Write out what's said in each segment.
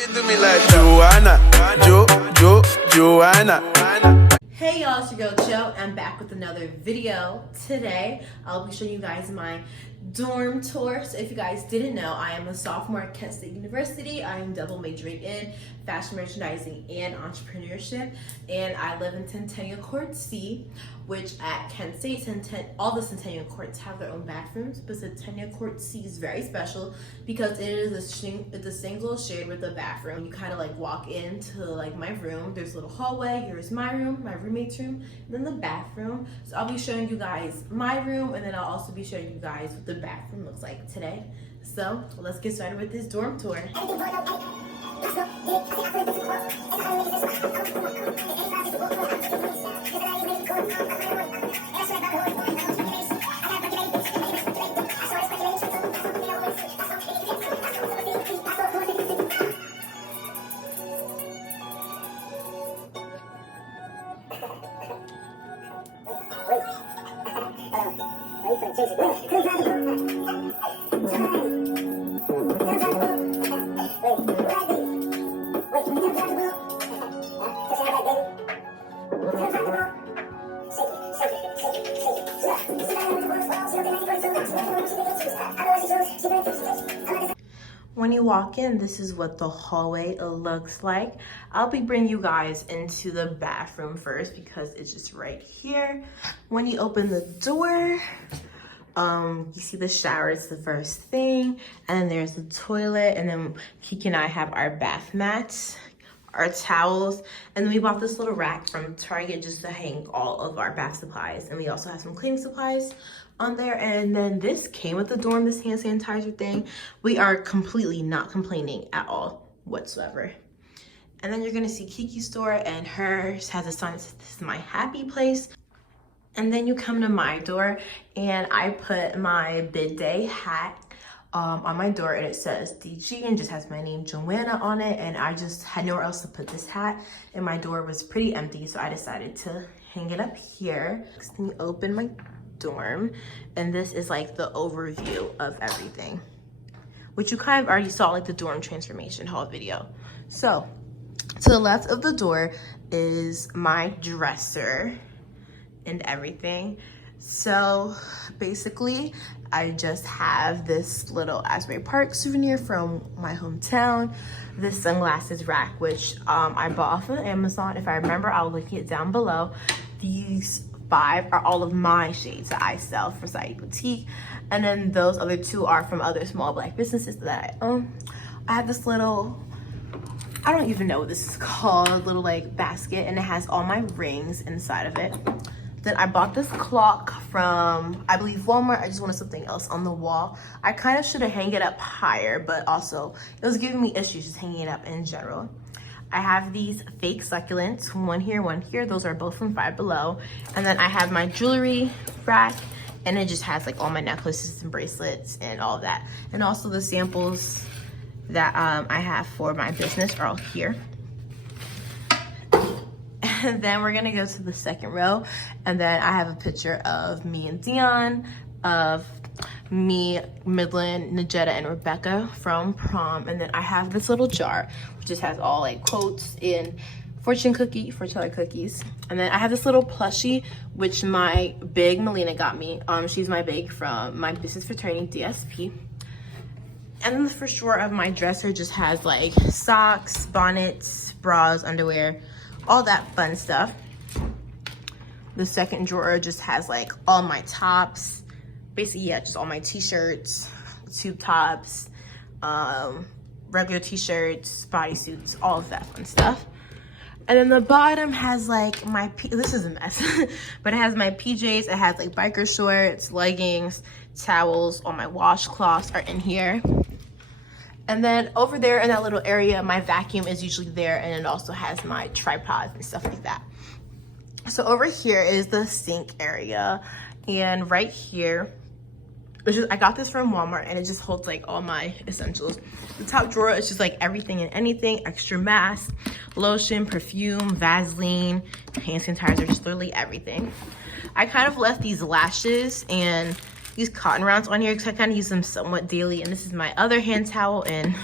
you do me like Joanna. Hey y'all, it's your girl Jo. I'm back with another video. Today, I'll be showing you guys my dorm tour. So if you guys didn't know, I am a sophomore at Kent State University. I am double majoring in fashion merchandising and entrepreneurship. And I live in Centennial Court C, which at Kent State, all the Centennial Courts have their own bathrooms, but Centennial Court C is very special because it is a single shared with a bathroom. You kind of like walk into like my room. There's a little hallway. Here's my room, my roommate's room, and then the bathroom. So I'll be showing you guys my room, and then I'll also be showing you guys what the bathroom looks like today. So let's get started with this dorm tour. When you walk in, this is what the hallway looks like. I'll be bringing you guys into the bathroom first because it's just right here. When you open the door, you see the shower, it's the first thing, and then there's the toilet, and then Kiki and I have our bath mats, our towels, and then we bought this little rack from Target just to hang all of our bath supplies, and we also have some cleaning supplies on there. And then this came with the dorm, this hand sanitizer thing. We are completely not complaining at all whatsoever. And then you're gonna see Kiki's door, and hers has a sign that says, "This is my happy place." And then you come to my door, and I put my bid-day hat on my door, and it says DG and just has my name Joanna on it, and I just had nowhere else to put this hat, and my door was pretty empty, so I decided to hang it up here. Next thing, you open my dorm, and this is like the overview of everything, which you kind of already saw like the dorm transformation haul video. So to the left of the door is my dresser and everything. So basically I just have this little Asbury Park souvenir from my hometown, this sunglasses rack, which I bought off of Amazon. If I remember, I'll link it down below. These 5 are all of my shades that I sell for Society Boutique, and then those other 2 are from other small Black businesses that I own. I have this little, I don't even know what this is called, little like basket, and it has all my rings inside of it. Then I bought this clock from, I believe, Walmart. I just wanted something else on the wall. I kind of should have hung it up higher, but also it was giving me issues just hanging it up in general. I have these fake succulents, one here, one here. Those are both from Five Below. And then I have my jewelry rack, and it just has like all my necklaces and bracelets and all of that. And also the samples that I have for my business are all here. And then we're gonna go to the second row, and then I have a picture of me and Dion, of me, Midland, Najetta, and Rebecca from prom. And then I have this little jar, which just has all like quotes and fortune teller cookies. And then I have this little plushie, which my big Melina got me. She's my big from my business fraternity, DSP. And then the first drawer of my dresser just has like socks, bonnets, bras, underwear, all that fun stuff. The second drawer just has like all my tops, basically, yeah, just all my t-shirts, tube tops, regular t-shirts, bodysuits, all of that fun stuff. And then the bottom has like my, this is a mess, but it has my PJs, it has like biker shorts, leggings, towels, all my washcloths are in here. And then over there in that little area, my vacuum is usually there, and it also has my tripods and stuff like that. So over here is the sink area, and right here, I got this from Walmart, and it just holds like all my essentials. The top drawer is just like everything and anything, extra mask, lotion, perfume, Vaseline, hand sanitizer, just literally everything. I kind of left these lashes and these cotton rounds on here because I kind of use them somewhat daily. And this is my other hand towel, and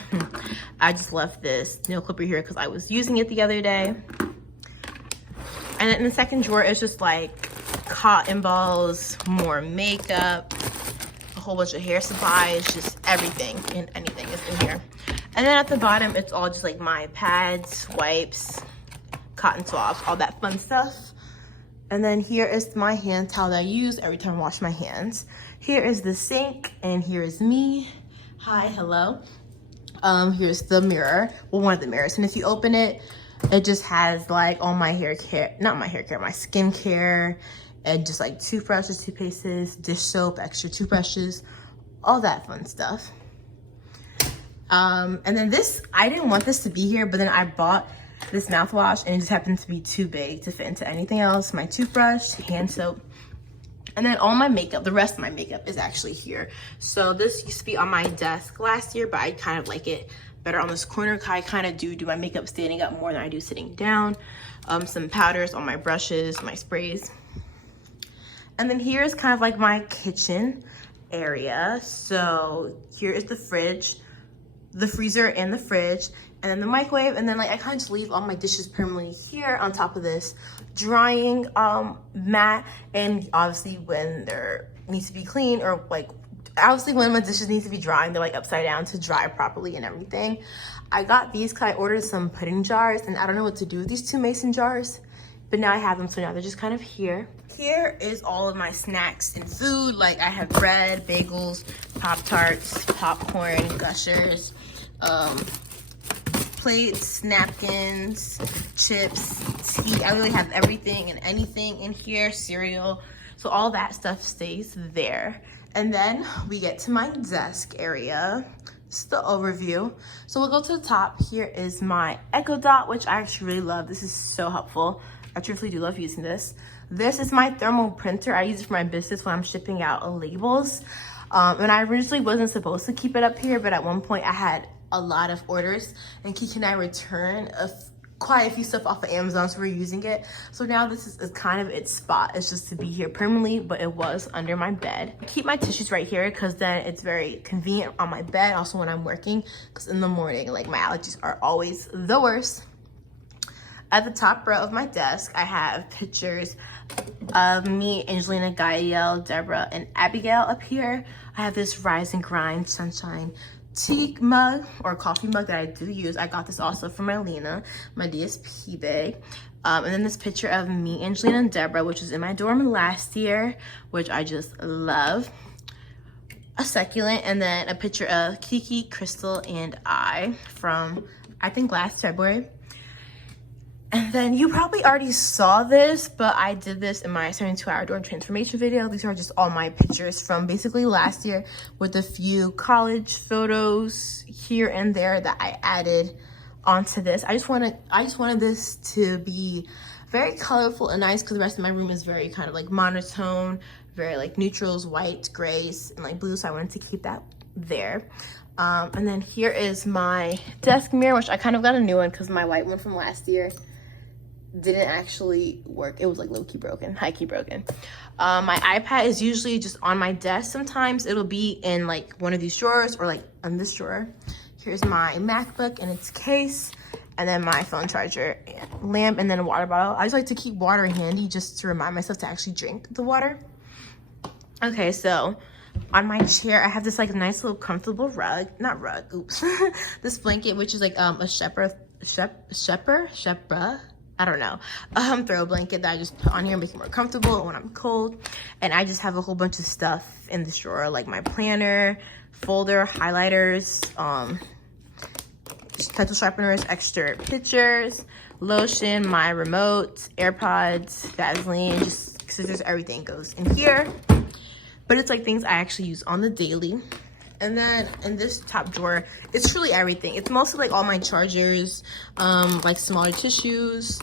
I just left this nail clipper here because I was using it the other day. And then in the second drawer is just like cotton balls, more makeup, a whole bunch of hair supplies, just everything and anything is in here. And then at the bottom, it's all just like my pads, wipes, cotton swabs, all that fun stuff. And then here is my hand towel that I use every time I wash my hands. Here is the sink, and here is me. Hi, hello. Here's the mirror, well, one of the mirrors. And if you open it, it just has like all my hair care, not my hair care, my skin care, and just like toothbrushes, toothpastes, dish soap, extra toothbrushes, all that fun stuff. And then this, I didn't want this to be here, but then I bought this mouthwash and it just happened to be too big to fit into anything else. My toothbrush, hand soap, and then all my makeup, the rest of my makeup is actually here. So this used to be on my desk last year, but I kind of like it better on this corner. I kind of do my makeup standing up more than I do sitting down. Some powders on my brushes, my sprays. And then here's kind of like my kitchen area. So here is the fridge, the freezer and the fridge, and then the microwave. And then like I kind of just leave all my dishes permanently here on top of this drying mat. And obviously when there needs to be clean, or like obviously when my dishes need to be drying, they're like upside down to dry properly and everything. I got these because I ordered some pudding jars, and I don't know what to do with these two mason jars, but now I have them, so now they're just kind of here. Here is all of my snacks and food. Like I have bread, bagels, Pop-Tarts, popcorn, Gushers, plates, napkins, chips, tea. I really have everything and anything in here, cereal. So all that stuff stays there. And then we get to my desk area. This is the overview. So we'll go to the top. Here is my Echo Dot, which I actually really love. This is so helpful. I truthfully do love using this. This is my thermal printer. I use it for my business when I'm shipping out labels. And I originally wasn't supposed to keep it up here, but at one point I had a lot of orders, and Kiki and I returned quite a few stuff off of Amazon, so we're using it. So now this is kind of its spot. It's just to be here permanently, but it was under my bed. I keep my tissues right here because then it's very convenient on my bed, also when I'm working, because in the morning, like my allergies are always the worst. At the top row of my desk, I have pictures of me, Angelina, Gael, Deborah, and Abigail up here. I have this Rise and Grind Sunshine tea mug or coffee mug that I do use. I got this also from Marlena, my DSP bag. And then this picture of me, Angelina, and Deborah, which was in my dorm last year, which I just love. A succulent, and then a picture of Kiki, Crystal, and I from, I think, last February. And then you probably already saw this, but I did this in my 72-hour dorm transformation video. These are just all my pictures from basically last year, with a few college photos here and there that I added onto this. I just wanted this to be very colorful and nice, because the rest of my room is very kind of like monotone, very like neutrals, white, grays, and like blue. So I wanted to keep that there. And then here is my desk mirror, which I kind of got a new one because my white one from last year didn't actually work. It was like low-key broken, high-key broken. My iPad is usually just on my desk. Sometimes it'll be in like one of these drawers, or like in this drawer. Here's my MacBook and its case, and then my phone charger, and lamp, and then a water bottle. I just like to keep water handy just to remind myself to actually drink the water. Okay, so on my chair, I have this like nice little comfortable rug, not rug, oops. This blanket, which is like a shepherd, I don't know, throw blanket that I just put on here and make it more comfortable when I'm cold. And I just have a whole bunch of stuff in this drawer, like my planner, folder, highlighters, pencil sharpeners, extra pictures, lotion, my remote, AirPods, Vaseline, just scissors, everything goes in here. But it's like things I actually use on the daily. And then in this top drawer, it's truly everything. It's mostly like all my chargers, like smaller tissues,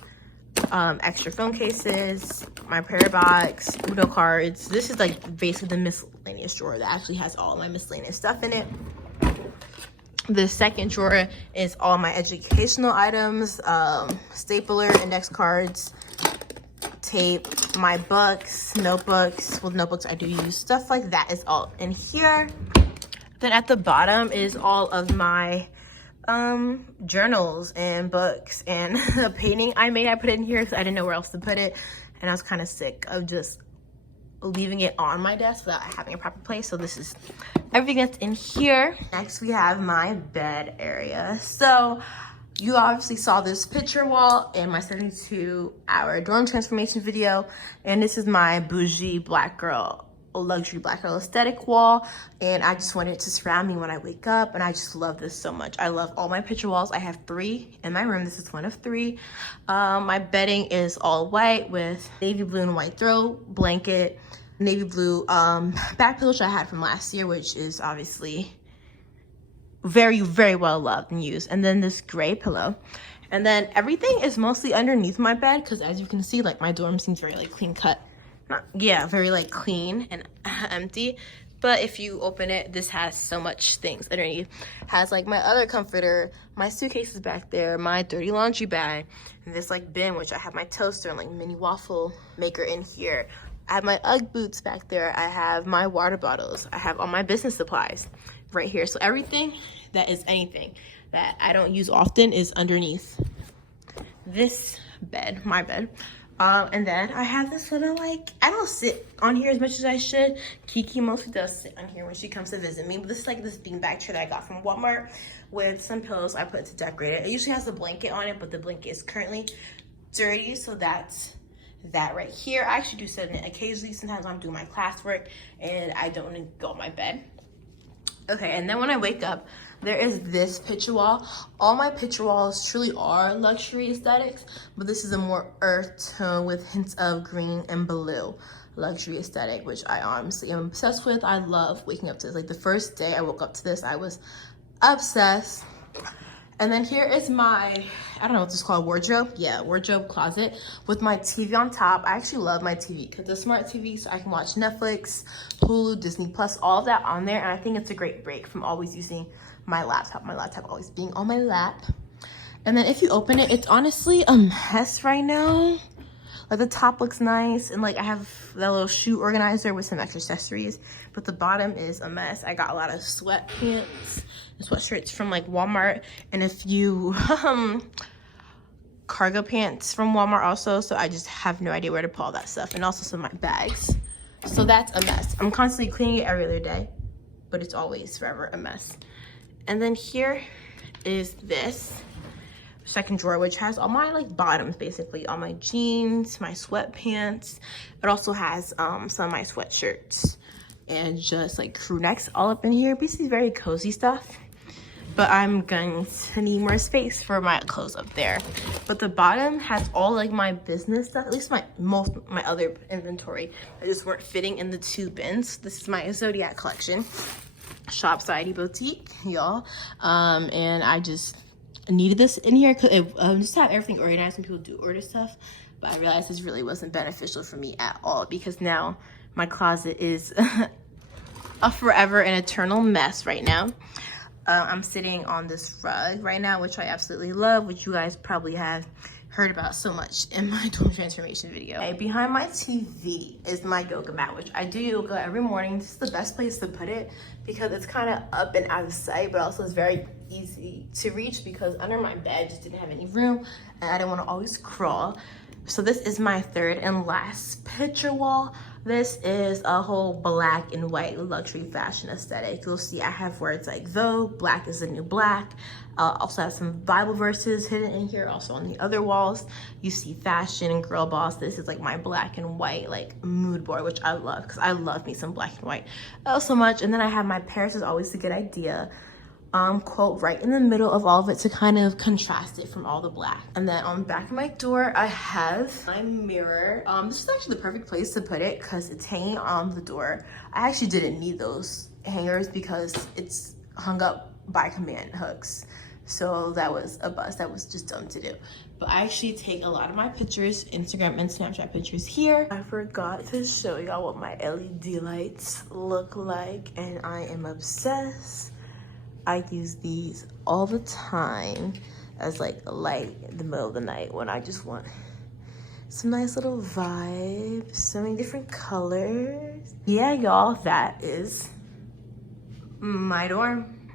extra phone cases, my prayer box, Uno cards. This is like basically the miscellaneous drawer that actually has all my miscellaneous stuff in it. The second drawer is all my educational items, stapler, index cards, tape, my books, notebooks. Well, notebooks I do use, stuff like that is all in here. Then at the bottom is all of my journals and books and the painting I made. I put it in here because I didn't know where else to put it, and I was kind of sick of just leaving it on my desk without having a proper place. So this is everything that's in here. Next we have my bed area. So you obviously saw this picture wall in my 72-hour dorm transformation video, and this is my bougie black girl, luxury black girl aesthetic wall, and I just wanted it to surround me when I wake up, and I just love this so much. I love all my picture walls. I have 3 in my room. This is one of 3. My bedding is all white with navy blue and white throw blanket, navy blue back pillow which I had from last year, which is obviously very, very well loved and used, and then this gray pillow. And then everything is mostly underneath my bed because, as you can see, like, my dorm seems very like clean cut. Very like clean and empty. But if you open it, this has so much things underneath. Has like my other comforter, my suitcases back there, my dirty laundry bag, and this like bin which I have my toaster and like mini waffle maker in here. I have my UGG boots back there. I have my water bottles. I have all my business supplies right here. So everything that is anything that I don't use often is underneath this bed, my bed. And then I have this little, like, I don't sit on here as much as I should. Kiki mostly does sit on here when she comes to visit me. But this is like this beanbag chair that I got from Walmart with some pillows I put to decorate it. It usually has a blanket on it, but the blanket is currently dirty. So that's that right here. I actually do sit in it occasionally. Sometimes I'm doing my classwork and I don't want to go on my bed. Okay, and then when I wake up, there is this picture wall. All my picture walls truly are luxury aesthetics, but this is a more earth tone with hints of green and blue luxury aesthetic, which I honestly am obsessed with. I love waking up to this. Like, the first day I woke up to this, I was obsessed. And then here is my, I don't know what this is called, wardrobe? Yeah, wardrobe closet with my TV on top. I actually love my TV because it's a smart TV, so I can watch Netflix, Hulu, Disney Plus, all of that on there. And I think it's a great break from always using my laptop always being on my lap. And then if you open it, it's honestly a mess right now. Like, the top looks nice, and like I have that little shoe organizer with some extra accessories, but the bottom is a mess. I got a lot of sweatpants and sweatshirts from like Walmart, and a few cargo pants from Walmart also, so I just have no idea where to put all that stuff, and also some of my bags. So that's a mess. I'm constantly cleaning it every other day, but it's always forever a mess. And then here is this second drawer, which has all my like bottoms, basically all my jeans, my sweatpants. It also has some of my sweatshirts and just like crew necks all up in here. Basically very cozy stuff, but I'm going to need more space for my clothes up there. But the bottom has all like my business stuff, at least my other inventory that just weren't fitting in the 2 bins. This is my Zodiac collection, Shop Society Boutique, y'all. And I just needed this in here because just to have everything organized when people do order stuff. But I realized this really wasn't beneficial for me at all, because now my closet is a forever and eternal mess right now. I'm sitting on this rug right now, which I absolutely love, which you guys probably have heard about so much in my dorm transformation video. Okay, behind my TV is my yoga mat, which I do yoga every morning. This is the best place to put it because it's kind of up and out of sight, but also it's very easy to reach because under my bed just didn't have any room and I didn't want to always crawl. So this is my third and last picture wall. This is a whole black and white luxury fashion aesthetic. You'll see I have words like though, black is the new black. Also have some Bible verses hidden in here. Also on the other walls, you see fashion and girl boss. This is like my black and white like mood board, which I love because I love me some black and white so much. And then I have my Paris is always a good idea quote right in the middle of all of it to kind of contrast it from all the black. And then on the back of my door, I have my mirror. This is actually the perfect place to put it because it's hanging on the door. I actually didn't need those hangers because it's hung up by command hooks. So that was a bust. That was just dumb to do. But I actually take a lot of my pictures, Instagram and Snapchat pictures here. I forgot to show y'all what my LED lights look like, and I am obsessed. I use these all the time as like a light in the middle of the night when I just want Some nice little vibes, so many different colors. Yeah, y'all, that is my dorm.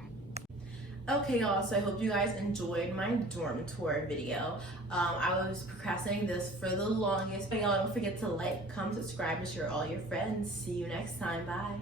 Okay, y'all, so I hope you guys enjoyed my dorm tour video. I was procrastinating this for the longest, but y'all don't forget to like, comment, subscribe, and share all your friends. See you next time. Bye.